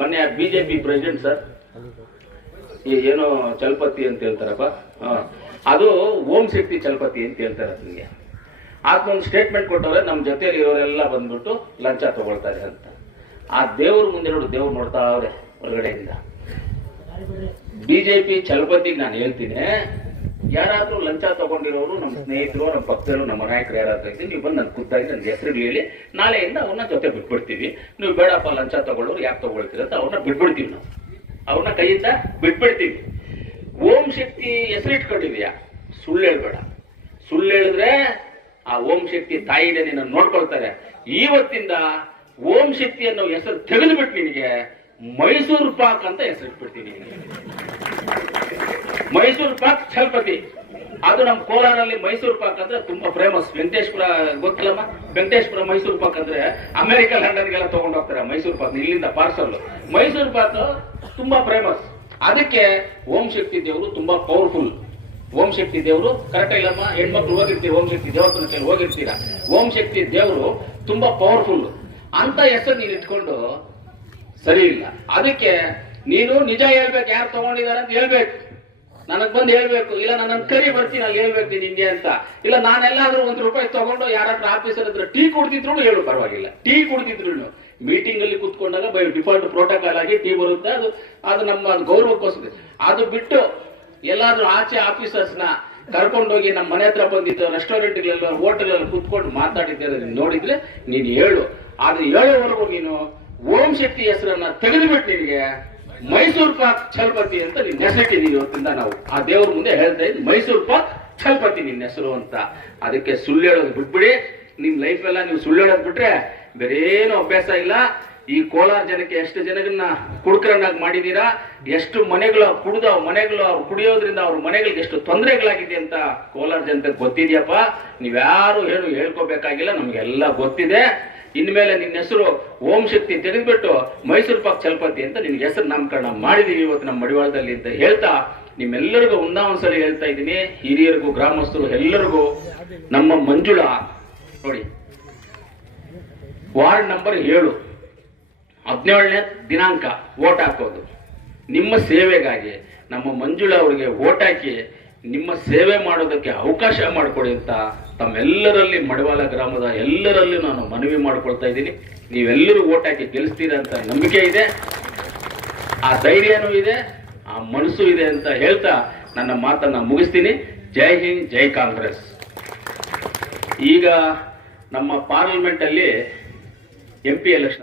ಮೊನ್ನೆ BJP president sir ಏನೋ ಚಲಪತಿ ಅಂತ ಹೇಳ್ತಾರಪ್ಪ ಅದು ಓಂ ಶಕ್ತಿ ಚಲಪತಿ ಅಂತ ಹೇಳ್ತಾರೆ ನಿಮಗೆ ಆತನೊಂದು ಸ್ಟೇಟ್ಮೆಂಟ್ ಕೊಟ್ಟವ್ರೆ ನಮ್ಮ ಜೊತೆಯಲ್ಲಿ ಇರೋರೆಲ್ಲ ಬಂದ್ಬಿಟ್ಟು ಲಂಚ ತಗೊಳ್ತಾರೆ ಅಂತ ಆ ದೇವ್ರ ಮುಂದೆ ನೋಡಿ ದೇವ್ರು ನೋಡ್ತಾ ಅವ್ರೆ ಹೊರಗಡೆಯಿಂದ ಬಿಜೆಪಿ ಚಲಪತಿಗೆ ನಾನು ಹೇಳ್ತೀನಿ ಯಾರಾದ್ರೂ ಲಂಚ ತಗೊಂಡಿರೋರು ನಮ್ಮ ಸ್ನೇಹಿತರು ನಮ್ಮ ಭಕ್ತರು ನಮ್ಮ ನಾಯಕರು ಯಾರಾದ್ರೂ ಇದ್ದೀನಿ ನೀವು ಬಂದು ನನ್ನ ಖುದ್ದಾಗಿ ನನ್ನ ಹೆಸರು ಹೇಳಿ ನಾಳೆಯಿಂದ ಅವ್ರನ್ನ ಜೊತೆ ಬಿಟ್ಬಿಡ್ತೀವಿ ನೀವು ಬೇಡಪ್ಪ ಲಂಚ ತಗೊಳ್ಳೋರು ಯಾಕೆ ತಗೊಳ್ತೀರ ಅಂತ ಅವ್ರನ್ನ ಬಿಟ್ಬಿಡ್ತೀವಿ ನಾವು ಅವ್ರನ್ನ ಕೈಯಿಂದ ಬಿಟ್ಬಿಡ್ತೀವಿ ಓಂ ಶಕ್ತಿ ಹೆಸರು ಇಟ್ಕೊಂಡಿದ್ಯಾ ಸುಳ್ಳು ಹೇಳ್ಬೇಡ ಸುಳ್ಳು ಹೇಳಿದ್ರೆ ಆ ಓಂ ಶಕ್ತಿ ತಾಯಿನೇ ನಿನ್ನ ನೋಡ್ಕೊಳ್ತಾರೆ ಇವತ್ತಿಂದ ಓಂ ಶಕ್ತಿ ಅನ್ನೋ ಹೆಸರು ತೆಗೆದುಬಿಟ್ಟು ನಿನಗೆ ಮೈಸೂರು ಪಾಕ್ ಅಂತ ಇಟ್ಬಿಡ್ತೀನಿ ಮೈಸೂರು ಪಾಕ್ ಛಲಪತಿ ಅದು ನಮ್ಮ ಕೋಲಾರಲ್ಲಿ ಮೈಸೂರು ಪಾಕ್ ಅಂದ್ರೆ ತುಂಬಾ ಫೇಮಸ್ ವೆಂಕಟೇಶ್ವರ ಗೊತ್ತಿಲ್ಲಮ್ಮ ವೆಂಕಟೇಶ್ವರ ಮೈಸೂರು ಪಾಕ್ ಅಂದ್ರೆ ಅಮೆರಿಕ ಲಂಡನ್ಗೆಲ್ಲ ತಗೊಂಡು ಹೋಗ್ತಾರೆ ಮೈಸೂರು ಪಾಕ್ ಇಲ್ಲಿಂದ ಪಾರ್ಸಲ್ ಮೈಸೂರು ಪಾಕ್ ತುಂಬಾ ಫೇಮಸ್ ಅದಕ್ಕೆ ಓಂ ಶಕ್ತಿ ದೇವರು ತುಂಬಾ ಪವರ್ಫುಲ್ ಓಂ ಶಕ್ತಿ ದೇವರು ಕರೆಕ್ಟ್ ಇಲ್ಲಮ್ಮ ಹೆಣ್ಮಕ್ಳು ಹೋಗಿರ್ತೀವಿ ಓಂ ಶಕ್ತಿ ದೇವಸ್ಥಾನಕ್ಕೆ ಹೋಗಿರ್ತೀರಾ ಓಂ ಶಕ್ತಿ ದೇವರು ತುಂಬಾ ಪವರ್ಫುಲ್ ಅಂತ ಹೆಸರು ನೀನು ಇಟ್ಕೊಂಡು ಸರಿ ಇಲ್ಲ ಅದಕ್ಕೆ ನೀನು ನಿಜ ಹೇಳ್ಬೇಕು ಯಾರು ತಗೊಂಡಿದ್ದಾರೆ ಅಂತ ಹೇಳ್ಬೇಕು ನನಗ್ ಬಂದು ಹೇಳ್ಬೇಕು ಇಲ್ಲ ನನ್ನ ಕರಿ ಬರ್ತೀನಿ ಅಲ್ಲಿ ಹೇಳ್ಬೇಕು ಇಂಡಿಯಾ ಅಂತ ಇಲ್ಲ ನಾನೆಲ್ಲಾದ್ರೂ ಒಂದ್ ರೂಪಾಯಿ ತಗೊಂಡು ಯಾರಾದ್ರೂ ಆಫೀಸರ್ ಹತ್ರ ಟೀ ಕುಡ್ದಿದ್ರು ಹೇಳು ಪರವಾಗಿಲ್ಲ ಟೀ ಕುಡ್ದಿದ್ರು ಮೀಟಿಂಗ್ ಅಲ್ಲಿ ಕುತ್ಕೊಂಡಾಗ ಬೈ ಡಿಫಾಲ್ಟ್ ಪ್ರೋಟೋಕಾಲ್ ಆಗಿ ಟೀ ಬರುತ್ತೆ ಅದು ಅದು ನಮ್ಮ ಗೌರವಕ್ಕೋಸ್ಕರ ಅದು ಬಿಟ್ಟು ಎಲ್ಲಾದ್ರೂ ಆಚೆ ಆಫೀಸರ್ಸ್ನ ಕರ್ಕೊಂಡೋಗಿ ನಮ್ಮ ಮನೆ ಹತ್ರ ಬಂದಿದ್ದು ಹೋಟೆಲ್ ಅಲ್ಲಿ ಕುತ್ಕೊಂಡು ಮಾತಾಡಿದ್ದೆ ನೋಡಿದ್ರೆ ನೀನು ಹೇಳು ಆದ್ರೆ ಹೇಳೋವರೆಗೂ ನೀನು ಓಂ ಶಕ್ತಿ ಹೆಸರನ್ನ ತೆಗೆದುಬಿಟ್ಟು ನಿನಗೆ ಮೈಸೂರು ಪಾಕ್ ಛಲಪತಿ ಅಂತ ನಿನ್ನ ಹೆಸರಿಟ್ಟಿದ್ದೀವಿ ಇವತ್ತಿಂದ ನಾವು ಆ ದೇವ್ರ ಮುಂದೆ ಹೇಳ್ತಾ ಇದ್ವಿ ಮೈಸೂರು ಪಾಕ್ ಛಲಪತಿ ನಿನ್ನ ಹೆಸರು ಅಂತ ಅದಕ್ಕೆ ಸುಳ್ಳು ಹೇಳೋದು ಬಿಟ್ಬಿಡಿ ನಿಮ್ ಲೈಫ್ ಎಲ್ಲ ನೀವು ಸುಳ್ಳು ಹೇಳೋದು ಬಿಟ್ರೆ ಬೇರೇನು ಅಭ್ಯಾಸ ಇಲ್ಲ ಈ ಕೋಲಾರ ಜನಕ್ಕೆ ಎಷ್ಟು ಜನಗಳನ್ನ ಕುಡ್ಕರನ್ನಾಗಿ ಮಾಡಿದೀರಾ ಎಷ್ಟು ಮನೆಗಳ ಕುಡಿದ ಮನೆಗಳು ಅವ್ರು ಕುಡಿಯೋದ್ರಿಂದ ಅವ್ರ ಮನೆಗಳಿಗೆ ಎಷ್ಟು ತೊಂದರೆಗಳಾಗಿದೆ ಅಂತ ಕೋಲಾರ ಜನತೆ ಗೊತ್ತಿದ್ಯಪ್ಪ ನೀವ್ಯಾರು ಹೇಳು ಹೇಳ್ಕೋಬೇಕಾಗಿಲ್ಲ ನಮ್ಗೆಲ್ಲ ಗೊತ್ತಿದೆ ಇನ್ಮೇಲೆ ನಿನ್ನ ಹೆಸರು ಓಂ ಶಕ್ತಿ ತೆಗೆದುಬಿಟ್ಟು ಮೈಸೂರು ಪಾಕ್ ಚಲಪತಿ ಅಂತ ನಿನ್ನ ಹೆಸರು ನಾಮಕರಣ ಮಾಡಿದೀವಿ ಇವತ್ತು ನಮ್ಮ ಮಡಿವಾಳದಲ್ಲಿ ಅಂತ ಹೇಳ್ತಾ ನಿಮ್ಮೆಲ್ಲರಿಗೂ ಒಂದಾ ಒಂದ್ಸಲ ಹೇಳ್ತಾ ಇದ್ದೀನಿ ಹಿರಿಯರಿಗೂ ಗ್ರಾಮಸ್ಥರು ಎಲ್ಲರಿಗೂ ನಮ್ಮ ಮಂಜುಳಾ ನೋಡಿ ವಾರ್ಡ್ ನಂಬರ್ ಏಳು ಹದಿನೇಳನೇ ದಿನಾಂಕ ಓಟ್ ಹಾಕೋದು ನಿಮ್ಮ ಸೇವೆಗಾಗಿ ನಮ್ಮ ಮಂಜುಳಾ ಅವರಿಗೆ ಓಟ್ ಹಾಕಿ ನಿಮ್ಮ ಸೇವೆ ಮಾಡೋದಕ್ಕೆ ಅವಕಾಶ ಮಾಡಿಕೊಡಿ ಅಂತ ತಮ್ಮೆಲ್ಲರಲ್ಲಿ ಮಡಿವಾಳ ಗ್ರಾಮದ ಎಲ್ಲರಲ್ಲೂ ನಾನು ಮನವಿ ಮಾಡ್ಕೊಳ್ತಾ ಇದ್ದೀನಿ ನೀವೆಲ್ಲರೂ ಓಟ್ ಹಾಕಿ ಗೆಲ್ಲಿಸ್ತೀರ ಅಂತ ನಂಬಿಕೆ ಇದೆ ಆ ಧೈರ್ಯನೂ ಇದೆ ಆ ಮನಸ್ಸು ಇದೆ ಅಂತ ಹೇಳ್ತಾ ನನ್ನ ಮಾತನ್ನು ಮುಗಿಸ್ತೀನಿ ಜೈ ಹಿಂದ್ ಜೈ ಕಾಂಗ್ರೆಸ್ ಈಗ ನಮ್ಮ ಪಾರ್ಲಿಮೆಂಟಲ್ಲಿ ಎಂ ಪಿ ಎಲೆಕ್ಷನ್